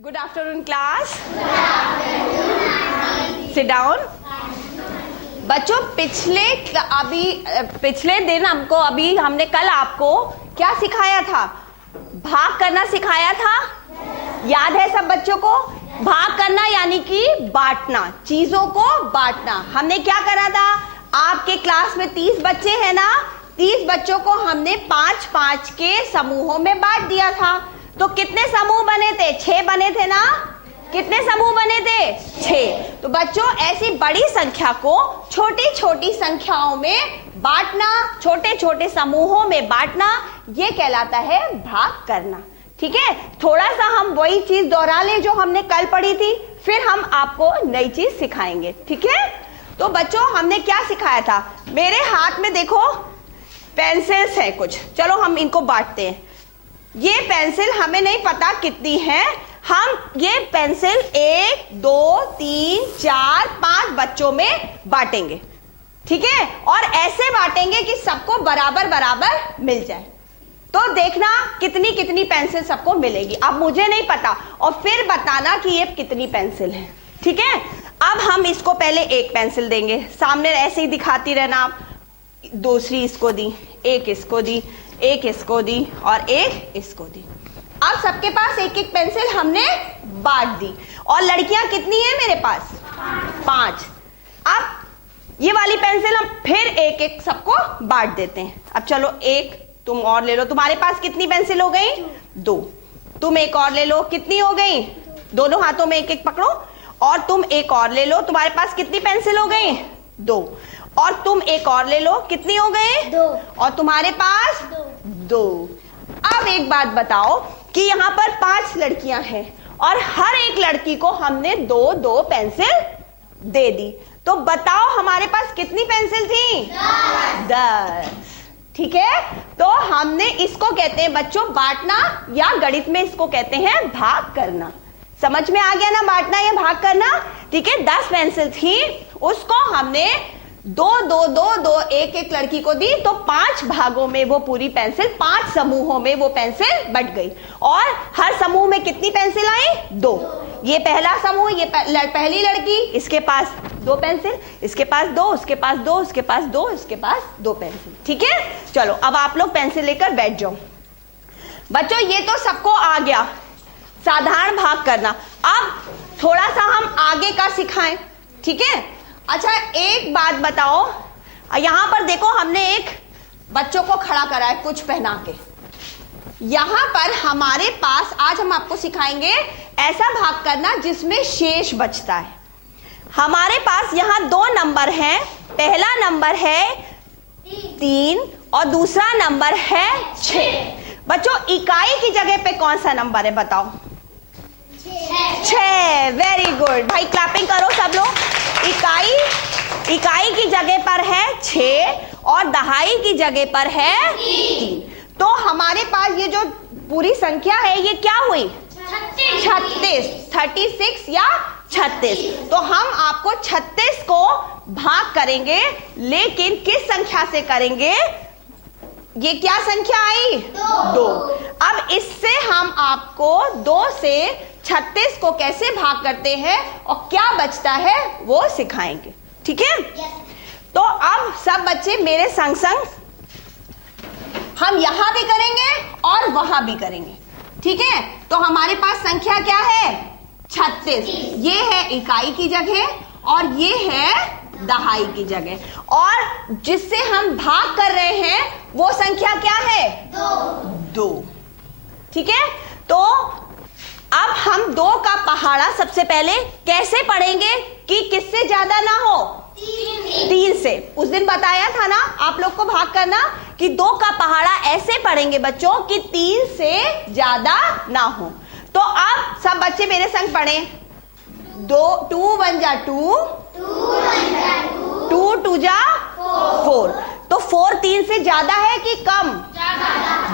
Good afternoon, class. Sit down. बच्चों पिछले दिन हमने कल आपको क्या सिखाया था? भाग करना सिखाया था। याद है सब बच्चों को? भाग करना यानी कि बांटना, चीजों को बांटना। हमने क्या करा था? आपके क्लास में 30 बच्चे हैं ना, 30 बच्चों को हमने 5-5 के समूहों में बांट दिया था। तो कितने समूह बने थे? 6 बने थे ना। कितने समूह बने थे? 6। तो बच्चों ऐसी बड़ी संख्या को छोटी छोटी संख्याओं में बांटना, छोटे छोटे समूहों में बांटना, ये कहलाता है भाग करना। ठीक है, थोड़ा सा हम वही चीज दोहरा लें जो हमने कल पढ़ी थी, फिर हम आपको नई चीज सिखाएंगे। ठीक है, तो बच्चों हमने क्या सिखाया था? मेरे हाथ में देखो पेंसिल्स हैं कुछ, चलो हम इनको बांटते हैं। ये पेंसिल हमें नहीं पता कितनी है, हम ये पेंसिल 1, 2, 3, 4, 5 बच्चों में बांटेंगे। ठीक है, और ऐसे बांटेंगे कि सबको बराबर बराबर मिल जाए। तो देखना कितनी कितनी पेंसिल सबको मिलेगी। अब मुझे नहीं पता और फिर बताना कि ये कितनी पेंसिल है। ठीक है, अब हम इसको पहले एक पेंसिल देंगे, सामने ऐसे ही दिखाती रहना आप। दूसरी इसको दी, एक इसको दी, एक इसको दी और एक इसको दी। अब सबके पास एक एक पेंसिल हमने बांट दी। और लड़कियां कितनी है मेरे पास? 5। अब ये वाली पेंसिल हम फिर एक एक सबको बांट देते हैं। अब चलो एक तुम और ले लो, तुम्हारे पास कितनी पेंसिल हो गई? 2। तुम एक और ले लो, कितनी हो गई? दोनों हाथों में एक एक पकड़ो। और तुम एक और ले लो, तुम्हारे पास कितनी पेंसिल हो गई? 2। और तुम एक और ले लो, कितनी हो गई? 2। और तुम्हारे पास 2। अब एक बात बताओ कि यहाँ पर 5 लड़कियां हैं और हर एक लड़की को हमने 2-2 पेंसिल दे दी। तो बताओ हमारे पास कितनी पेंसिल थी? 10। ठीक है, तो हमने इसको कहते हैं बच्चों बांटना, या गणित में इसको कहते हैं भाग करना। समझ में आ गया ना, बांटना या भाग करना? ठीक है, 10 पेंसिल थी, उसको हमने 2-2-2-2 एक एक लड़की को दी, तो 5 भागों में वो पूरी पेंसिल, 5 समूहों में वो पेंसिल बट गई। और हर समूह में कितनी पेंसिल आई? 2। ये पहला समूह, ये पहली लड़की, इसके पास 2 पेंसिल, इसके पास 2, उसके पास 2, उसके पास 2, इसके पास 2 पेंसिल। ठीक है, चलो अब आप लोग पेंसिल लेकर बैठ जाओ। बच्चों ये तो सबको आ गया साधारण भाग करना। अब थोड़ा सा हम आगे का सिखाएं। ठीक है, अच्छा एक बात बताओ, यहां पर देखो हमने एक बच्चों को खड़ा करा है कुछ पहना के। यहां पर हमारे पास आज हम आपको सिखाएंगे ऐसा भाग करना जिसमें शेष बचता है। हमारे पास यहां 2 नंबर हैं, पहला नंबर है 3 और दूसरा नंबर है 6। बच्चों इकाई की जगह पे कौन सा नंबर है बताओ? 6। वेरी गुड भाई, क्लैपिंग करो सब लोग। इकाई की जगह पर है 6 और दहाई की जगह पर है 3। तो हमारे पास ये जो पूरी संख्या है ये क्या हुई? 36 या 36। तो हम आपको 36 को भाग करेंगे, लेकिन किस संख्या से करेंगे? ये क्या संख्या आई? 2। अब इससे हम आपको 2 से 36 को कैसे भाग करते हैं और क्या बचता है वो सिखाएंगे। ठीक है, तो अब सब बच्चे मेरे संग संग हम यहां भी करेंगे और वहां भी करेंगे। ठीक है, तो हमारे पास संख्या क्या है? 36। ये है इकाई की जगह और ये है दहाई की जगह। और जिससे हम भाग कर रहे हैं वो संख्या क्या है? 2। ठीक है, तो अब हम 2 का पहाड़ा सबसे पहले कैसे पढ़ेंगे कि किससे ज्यादा ना हो? 3 से। उस दिन बताया था ना आप लोग को भाग करना कि 2 का पहाड़ा ऐसे पढ़ेंगे बच्चों कि 3 से ज्यादा ना हो। तो अब सब बच्चे मेरे संग पढ़ें। 2 1 जा 2, 2 2 जा 4। तो 4 3 से ज्यादा है कि कम?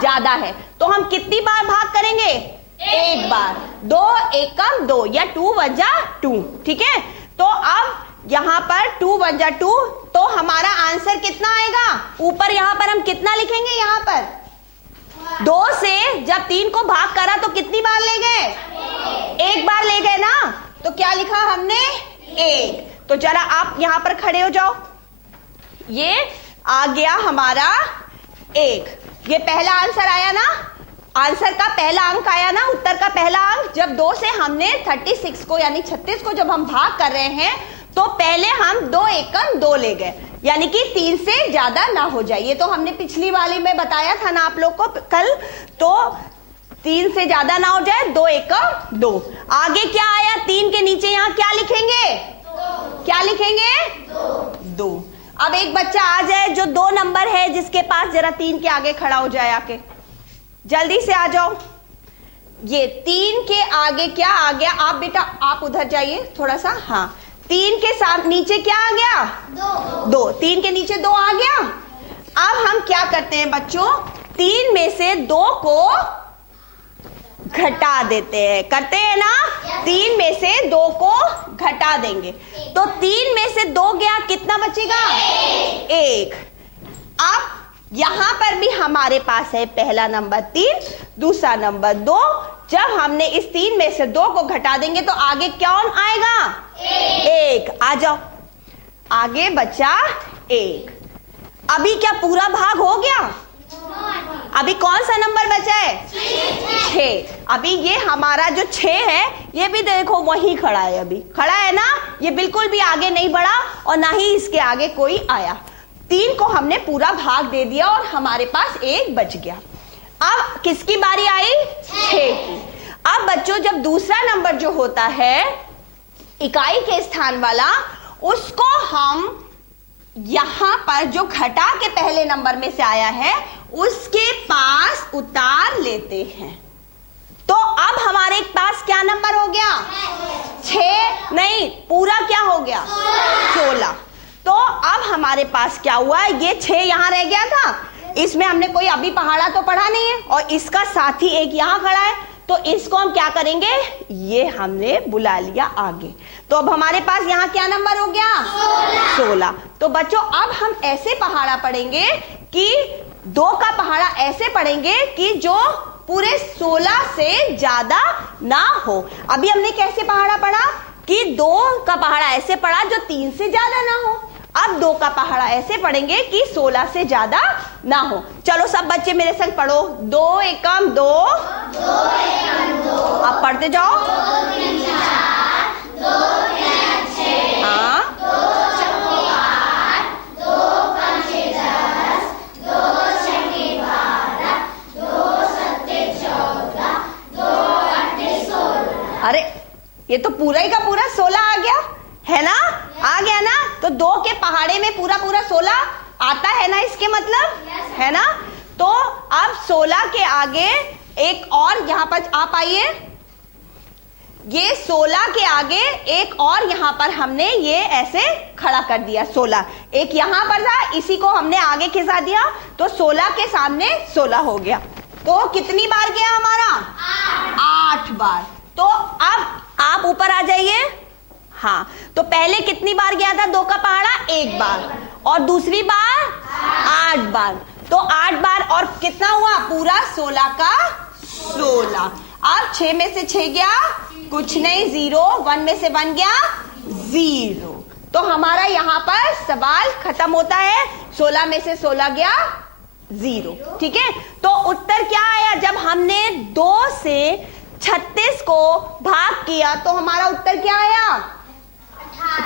ज्यादा है। तो हम कितनी बार भाग करेंगे? एक बार। 2 1 2 या 2 1 जा 2। ठीक है, तो अब यहां पर 2 1 जा 2, तो हमारा आंसर कितना आएगा? ऊपर यहां पर हम कितना लिखेंगे? यहां पर 2 से जब 3 को भाग करा तो कितनी बार ले गए? एक लिखा हमने? 1। तो जरा आप यहां पर खड़े हो जाओ, ये आ गया हमारा 1। ये पहला आंसर आया ना, आंसर का पहला अंक आया ना, उत्तर का पहला अंक। जब 2 से हमने 36 को यानी 36 को जब हम भाग कर रहे हैं तो पहले हम 2 एकम 2 ले गए, यानी कि 3 से ज्यादा ना हो जाए। ये तो हमने पिछली वाली में बताया था ना आप लोग को कल। तो 3 से ज्यादा ना हो जाए, 2 एकम 2। आगे क्या आया? 3 के नीचे यहां क्या लिखेंगे? 2। क्या लिखेंगे? 2। अब एक बच्चा आ जाए जो 2 नंबर है जिसके पास, जरा 3 के आगे खड़ा हो जाए, आके जल्दी से आ जाओ। ये 3 के आगे क्या आ गया? आप बेटा आप उधर जाइए थोड़ा सा। हाँ, 3 के साथ नीचे क्या आ गया? 2। 3 के नीचे 2 आ गया। अब हम क्या करते हैं बच्चों? 3 में से 2 को घटा देते हैं, करते हैं ना? 3 में से 2 को घटा देंगे तो 3 में से 2 गया, कितना बचेगा? 1। अब यहां पर भी हमारे पास है पहला नंबर 3, दूसरा नंबर 2। जब हमने इस 3 में से 2 को घटा देंगे तो आगे कौन आएगा? 1। आ जाओ, आगे बचा 1। अभी क्या पूरा भाग हो गया? अभी कौन सा नंबर बचा है? 6। अभी ये हमारा जो 6 है ये भी देखो वहीं खड़ा है, अभी खड़ा है ना, ये बिल्कुल भी आगे नहीं बढ़ा और ना ही इसके आगे कोई आया। 3 को हमने पूरा भाग दे दिया और हमारे पास 1 बच गया। अब किसकी बारी आई? 6 की। अब बच्चों जब दूसरा नंबर जो होता है इकाई के स्थान वाला, उसको हम यहां पर जो घटा के पहले नंबर में से आया है उसके पास उतार लेते हैं। तो अब हमारे पास क्या नंबर हो गया? 6 नहीं, पूरा क्या हो गया? 16। तो अब हमारे पास क्या हुआ? ये 6 यहां रह गया था, इसमें हमने कोई अभी पहाड़ा तो पढ़ा नहीं है और इसका साथी एक यहां खड़ा है, तो इसको हम क्या करेंगे? ये हमने बुला लिया आगे। तो अब हमारे पास यहाँ क्या नंबर हो गया? 16। तो बच्चों अब हम ऐसे पहाड़ा पढ़ेंगे कि 2 का पहाड़ा ऐसे पढ़ेंगे कि जो पूरे 16 से ज्यादा ना हो। अभी हमने कैसे पहाड़ा पढ़ा कि 2 का पहाड़ा ऐसे पढ़ा जो 3 से ज्यादा ना हो। अब 2 का पहाड़ा ऐसे पढ़ेंगे कि 16 से ज्यादा ना हो। चलो सब बच्चे मेरे संग पढ़ो। 2 एकम 2। अब पढ़ते जाओ। 2 हाँ, 2 अरे ये तो पूरा ही का पूरा 16 आ गया है ना? आ गया ना? तो 2 के पहाड़े में पूरा 16 आता है ना, इसके मतलब है ना? तो अब 16 के आगे एक और यहाँ पर आप आइए, ये 16 के आगे एक और यहाँ पर हमने ये ऐसे खड़ा कर दिया। 16 एक यहाँ पर था, इसी को हमने आगे खिंचा दिया तो 16 के सामने 16 हो गया। तो कितनी बार गया हमारा? 8 बार। तो अब आप ऊपर आ जाइए। हाँ, तो पहले कितनी बार गया था 2 का पहाड़ा? 1 बार। और दूसरी बार 8 बार। तो 8 बार और कितना हुआ? पूरा 16 का 16। अब 6 में से 6 गया कुछ नहीं, 0। 1 में से 1 गया 0। तो हमारा यहाँ पर सवाल खत्म होता है। 16 में से 16 गया 0। ठीक है, तो उत्तर क्या आया? जब हमने 2 से 36 को भाग किया तो हमारा उत्तर क्या आया?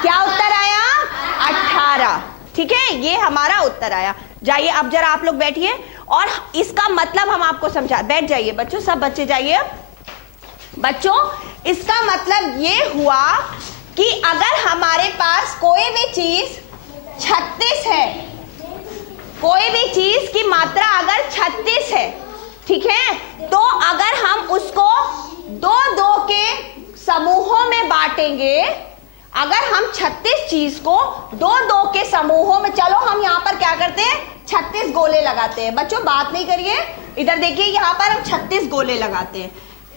क्या उत्तर आया? 18। ठीक है, ये हमारा उत्तर आया। जाइए अब जरा आप लोग बैठिए और इसका मतलब हम आपको समझा। बैठ जाइए बच्चों, सब बच्चे जाइए। बच्चों इसका मतलब ये हुआ कि अगर हमारे पास कोई भी चीज 36 है, कोई भी चीज की मात्रा अगर 36 है, ठीक है, तो अगर हम उसको 2-2 के समूहों में बांटेंगे, अगर हम 36 चीज को 2-2 के समूहों में, चलो हम यहाँ पर क्या करते हैं 36 गोले लगाते हैं। बच्चों बात नहीं करिए, इधर देखिए, यहाँ पर हम 36 गोले लगाते हैं।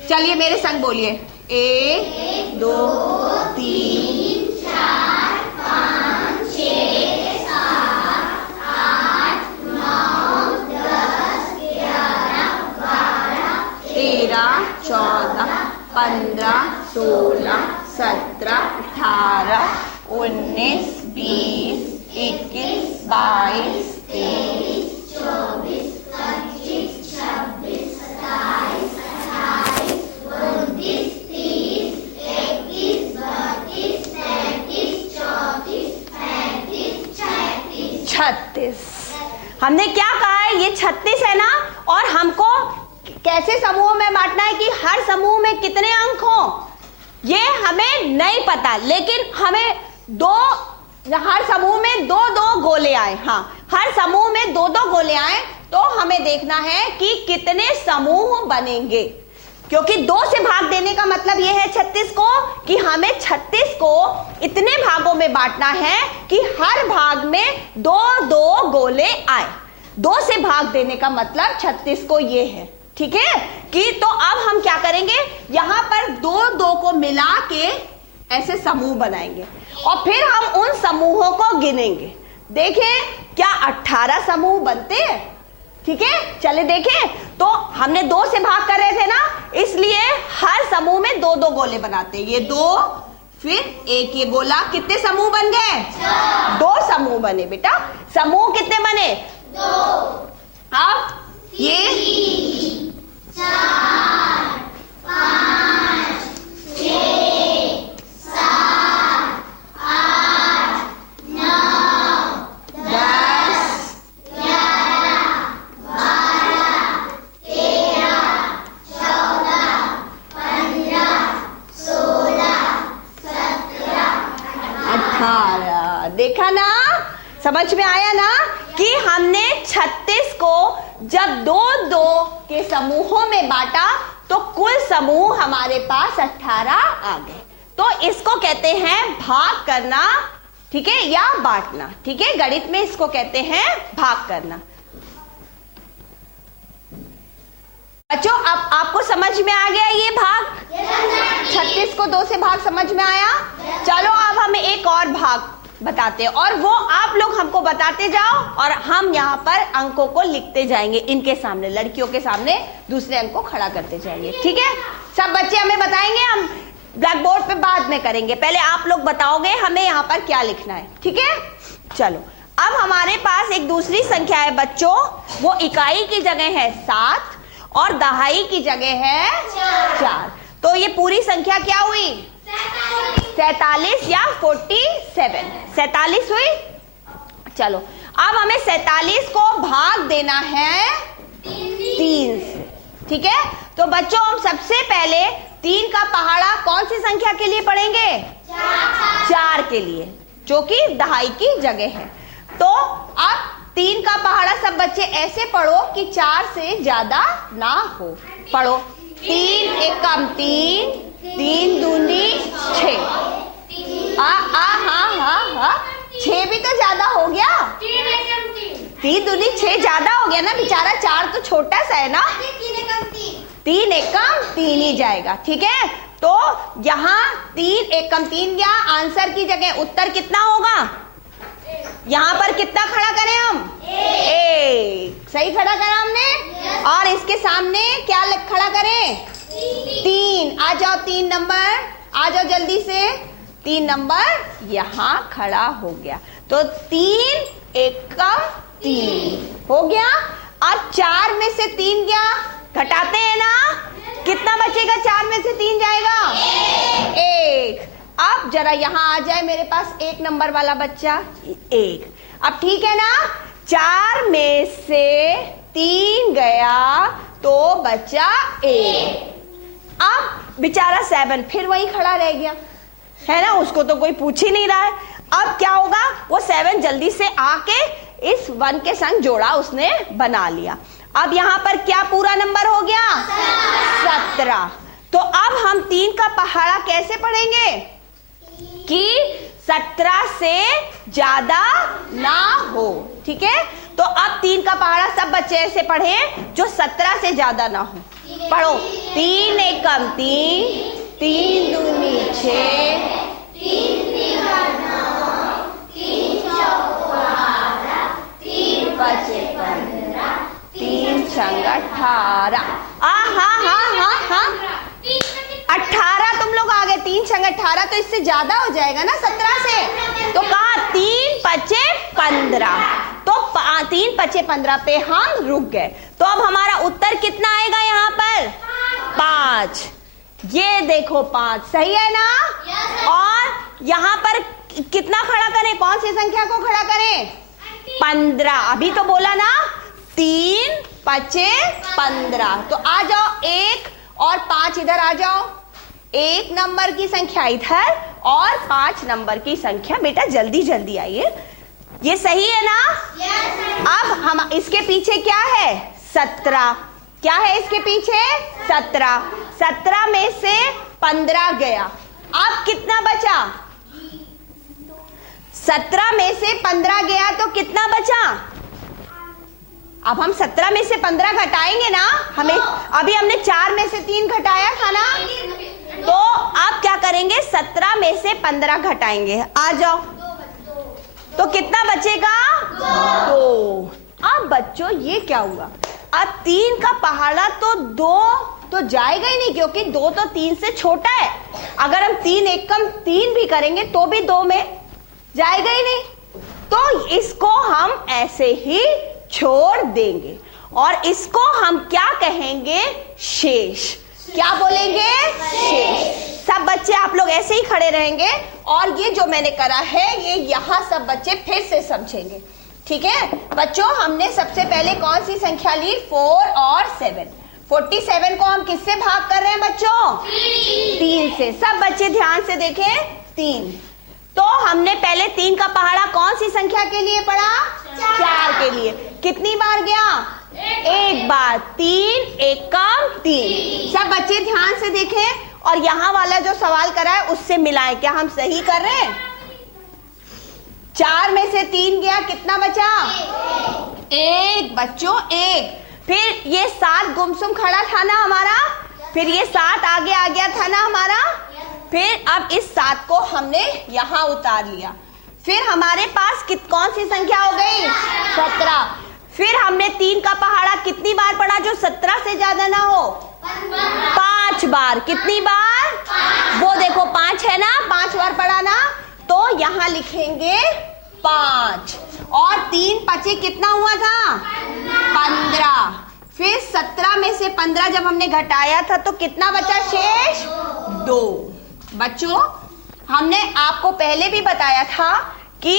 चलिए मेरे संग बोलिए, 1 2 3 4 5 6 7 8 9 10 11 12 13 14 15 16, 17, 18, 19, 20, 21, 22, 23, 24, 25, 26, 27, 28, 29, 30, 31, 32, 33, 34, 35, 36, 36। हमने क्या कहा है, ये 36 है ना, और हमको कैसे समूह में बांटना है कि हर समूह में कितने अंक हो, ये हमें नहीं पता, लेकिन हमें हर समूह में दो दो गोले आए। हाँ, हर समूह में दो दो गोले आए, तो हमें देखना है कि कितने समूह बनेंगे, क्योंकि 2 से भाग देने का मतलब यह है 36 को, कि हमें 36 को इतने भागों में बांटना है कि हर भाग में दो दो गोले आए। 2 से भाग देने का मतलब 36 को ये है, ठीक है। कि तो अब हम क्या करेंगे, यहां पर 2 को मिला के ऐसे समूह बनाएंगे, और फिर हम उन समूहों को गिनेंगे। देखें क्या 18 समूह बनते हैं, ठीक है। चले देखें, तो हमने 2 से भाग कर रहे थे ना, इसलिए हर समूह में 2 गोले बनाते हैं। ये 2, फिर एक ये गोला, कितने समूह बन गए? 2 समूह बने बेटा। समूह कितने बने? 2, अब ये 4, 5, 6, 7, 8, 9, 10, 11, 12, 13, 14, 15, 16, 17, 18। देखा ना, समझ में आया ना कि हमने 36 को जब 2 के समूहों में बांटा तो कुल समूह हमारे पास 18 आ गए। तो इसको कहते हैं भाग करना, ठीक है, या बांटना, ठीक है। गणित में इसको कहते हैं भाग करना। बच्चों, अब आपको समझ में आ गया ये भाग? 36 को 2 से भाग समझ में आया? चलो अब हमें एक और भाग बताते हैं, और वो आप लोग हमको बताते जाओ, और हम यहाँ पर अंकों को लिखते जाएंगे इनके सामने, लड़कियों के सामने दूसरे अंक को खड़ा करते जाएंगे, ठीक है। सब बच्चे हमें बताएंगे, हम ब्लैक बोर्ड पे बाद में करेंगे, पहले आप लोग बताओगे हमें यहाँ पर क्या लिखना है, ठीक है। चलो, अब हमारे पास एक दूसरी संख्या है बच्चों, वो इकाई की जगह है 7 और दहाई की जगह है 4। तो ये पूरी संख्या क्या हुई? 47 या 47। 47 हुई। चलो, अब हमें 47 को भाग देना है 3 से, ठीक है। तो बच्चों, हम सबसे पहले 3 का पहाड़ा कौन सी संख्या के लिए पढ़ेंगे? 4 के लिए, जो कि दहाई की जगह है। तो अब 3 का पहाड़ा सब बच्चे ऐसे पढ़ो कि 4 से ज्यादा ना हो। पढ़ो, 3 एकम 3, 3 दूनी 6। हाँ, 6 भी तो ज्यादा हो गया। 3 दूनी 6 ज्यादा हो गया ना बेचारा, 4 तो छोटा सा है ना। 3 एकम 3 ही जाएगा, ठीक है। तो यहाँ 3 एकम 3 गया, आंसर की जगह उत्तर कितना होगा? यहाँ पर कितना खड़ा करें हम? 1 सही खड़ा करा हमने। और इसके सामने क्या खड़ा करें? 3। आ जाओ, 3 नंबर आ जाओ जल्दी से। 3 नंबर यहाँ खड़ा हो गया। तो 3 एकम 3 हो गया। अब 4 में से 3 गया, घटाते हैं ना, कितना बचेगा? 4 में से 3 जाएगा 1। अब जरा यहाँ आ जाए मेरे पास 1 नंबर वाला बच्चा, 1। अब ठीक है ना, 4 में से 3 गया तो बचा 1। अब बेचारा 7 फिर वही खड़ा रह गया, है ना, उसको तो कोई पूछ ही नहीं रहा है। अब क्या होगा? वो 7 जल्दी से आके इस 1 के संग जोड़ा उसने बना लिया। अब यहाँ पर क्या पूरा नंबर हो गया? 17। तो अब हम 3 का पहाड़ा कैसे पढ़ेंगे कि 17 से ज्यादा ना हो, ठीक है। तो अब 3 का पहाड़ा सब बच्चे ऐसे पढ़े जो 17 से ज्यादा ना हो। पढ़ो, 3 एकम 3, 3 दूनी 6, 3 तिगा 9, 3 चौका 12, 3 पचे 15, 3 छंग 18। हाँ 18 तुम लोग आ गए जाएगा 18, तो इससे ज्यादा हो जाएगा ना 17 से। तो कहा 3 पचे 15, तो 3 पचे 15 पे हम रुक गए। तो अब हमारा उत्तर कितना आएगा यहाँ पर? 5। ये देखो 5 सही है ना। और यहाँ पर कितना खड़ा करें? कौन सी संख्या को खड़ा करें? 15। अभी तो बोला ना 3 पचे 15। तो आ जाओ 1 और 5 इधर आ जाओ। 1 नंबर की संख्या इधर और 5 नंबर की संख्या। बेटा जल्दी जल्दी आइए। ये सही है ना? अब हम इसके पीछे क्या है? 17। क्या है इसके पीछे? 17। 17 में से 15 गया, अब कितना बचा? 17 में से 15 गया तो कितना बचा? अब हम 17 में से 15 घटाएंगे ना। हमें अभी हमने 4 में से 3 घटाया था ना, तो अब क्या करेंगे? 17 में से 15 घटाएंगे। आ जाओ, तो कितना बचेगा? 2। अब बच्चों ये क्या हुआ? अब 3 का पहाड़ा तो 2 तो जाएगा ही नहीं, क्योंकि 2 तो 3 से छोटा है। अगर हम 3 एक कम 3 भी करेंगे तो भी 2 में जाएगा ही नहीं। तो इसको हम ऐसे ही छोड़ देंगे और इसको हम क्या कहेंगे? शेष। क्या बोलेंगे? शेष। सब बच्चे आप लोग ऐसे ही खड़े रहेंगे और ये जो मैंने करा है ये यहाँ सब बच्चे फिर से समझेंगे। ठीक है बच्चों, हमने सबसे पहले कौन सी संख्या ली? 4 और 7। 47 को हम किससे भाग कर रहे हैं बच्चों? 3 से। सब बच्चे ध्यान से देखें, 3। तो हमने पहले 3 का पहाड़ा कौन सी संख्या के लिए पढ़ा? 4 के लिए। कितनी बार गया? 1 बार। 3 एकम 3। सब बच्चे ध्यान से देखें और यहाँ वाला जो सवाल करा है उससे मिलाएं। क्या हम सही कर रहे हैं? 4 में से 3 गया, कितना बचा? 1 बच्चों 1। फिर ये 7 गुमसुम खड़ा था ना हमारा, फिर ये 7 आगे आ गया था ना हमारा। फिर अब इस 7 को हमने यहाँ उतार लिया। फिर हमारे पास कौन सी संख्या हो गई? 17। फिर हमने 3 का पहाड़ा कितनी बार पढ़ा जो 17 से ज्यादा ना हो? 5 बार। कितनी बार? वो देखो 5 है ना, 5 बार पढ़ा ना। तो यहाँ लिखेंगे 5 और 3 पचे कितना हुआ था? 15। फिर 17 में से 15 जब हमने घटाया था तो कितना बचा शेष? 2। बच्चों हमने आपको पहले भी बताया था कि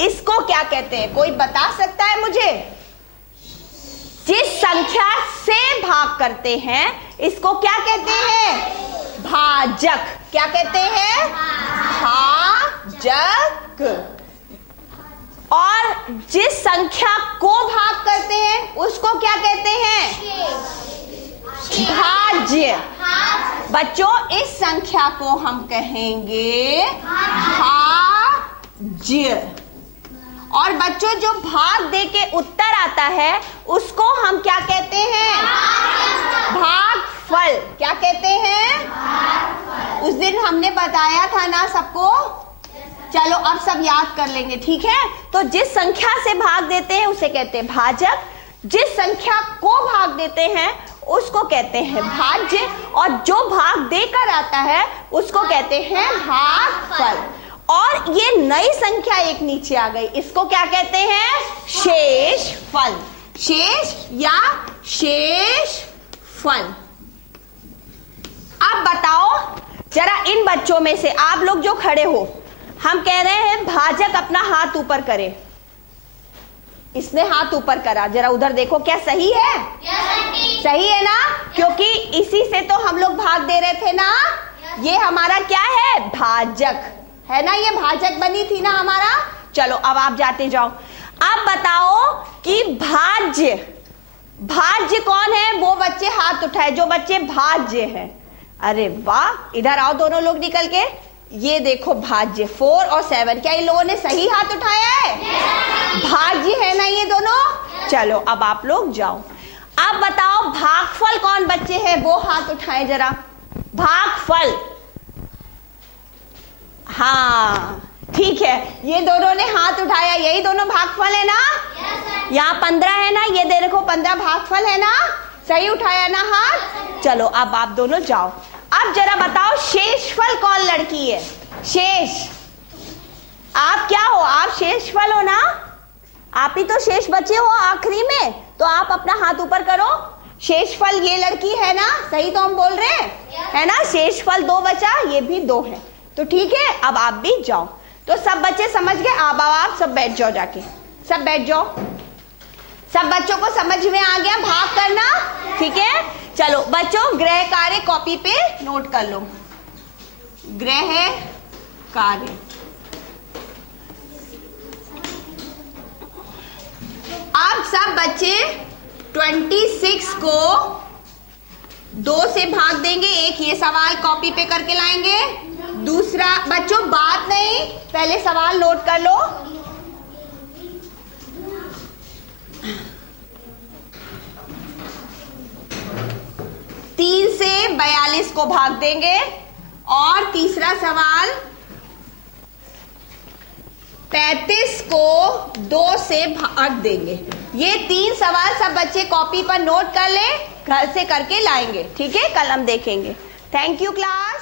इसको क्या कहते हैं? कोई बता सकता है मुझे? जिस संख्या से भाग करते हैं इसको क्या कहते हैं? भाजक। क्या कहते हैं? भाजक। और जिस संख्या को भाग करते हैं उसको क्या कहते हैं? भाज्य। बच्चों इस संख्या को हम कहेंगे भाज्य। और बच्चों जो भाग दे के उत्तर आता है उसको हम क्या कहते हैं? भागफल। क्या कहते हैं? उस दिन हमने बताया था ना सबको। चलो अब सब याद कर लेंगे, ठीक है। तो जिस संख्या से भाग देते हैं उसे कहते हैं भाजक, जिस संख्या को भाग देते हैं उसको कहते हैं भाज्य, और जो भाग देकर आता है उसको कहते हैं भागफल। और ये नई संख्या एक नीचे आ गई, इसको क्या कहते हैं? शेषफल। शेष या शेषफल। अब बताओ जरा इन बच्चों में से आप लोग जो खड़े हो, हम कह रहे हैं भाजक अपना हाथ ऊपर करे। इसने हाथ ऊपर करा, जरा उधर देखो, क्या सही है? सही है ना, क्योंकि इसी से तो हम लोग भाग दे रहे थे ना। ये हमारा क्या है? भाजक है ना, ये भाजक बनी थी ना हमारा। चलो अब आप जाते जाओ। अब बताओ कि भाज्य, भाज्य कौन है? वो बच्चे हाथ उठाए जो बच्चे भाज्य हैं। अरे वाह, इधर आओ दोनों लोग निकल के। ये देखो भाज्य 4 और 7, क्या इन लोगों ने सही हाथ उठाया है? भाज्य है ना ये दोनों। चलो अब आप लोग जाओ। अब बताओ भागफल कौन बच्चे हैं? वो हाथ उठाए जरा। भागफल, हाँ ठीक है, ये दोनों ने हाथ उठाया, यही दोनों भागफल है ना। यहाँ 15 है ना, ये देखो 15 भागफल है ना। सही उठाया ना हाथ। चलो अब आप दोनों जाओ। अब जरा बताओ शेषफल कौन लड़की है? शेष, आप क्या हो? आप शेषफल हो ना? आप ही तो शेष बचे हो आखिरी में, तो आप अपना हाथ ऊपर करो। शेषफल ये लड़की है ना? सही तो हम बोल रहे हैं, है ना? शेषफल 2 बचा, ये भी 2 है, तो ठीक है। अब आप भी जाओ। तो सब बच्चे समझ गए? अब आप सब बैठ जाओ, जाके सब बैठ जाओ। सब बच्चों को समझ में आ गया भाग करना? ठीक है, चलो बच्चों गृह कार्य कॉपी पे नोट कर लो। गृह कार्य, अब सब बच्चे 26 को 2 से भाग देंगे। एक ये सवाल कॉपी पे करके लाएंगे, दूसरा बच्चों बात नहीं, पहले सवाल नोट कर लो। तीन से 42 को भाग देंगे और तीसरा सवाल 35 को 2 से भाग देंगे। ये 3 सवाल सब बच्चे कॉपी पर नोट कर ले, घर से करके लाएंगे, ठीक है? कल हम देखेंगे। Thank you class.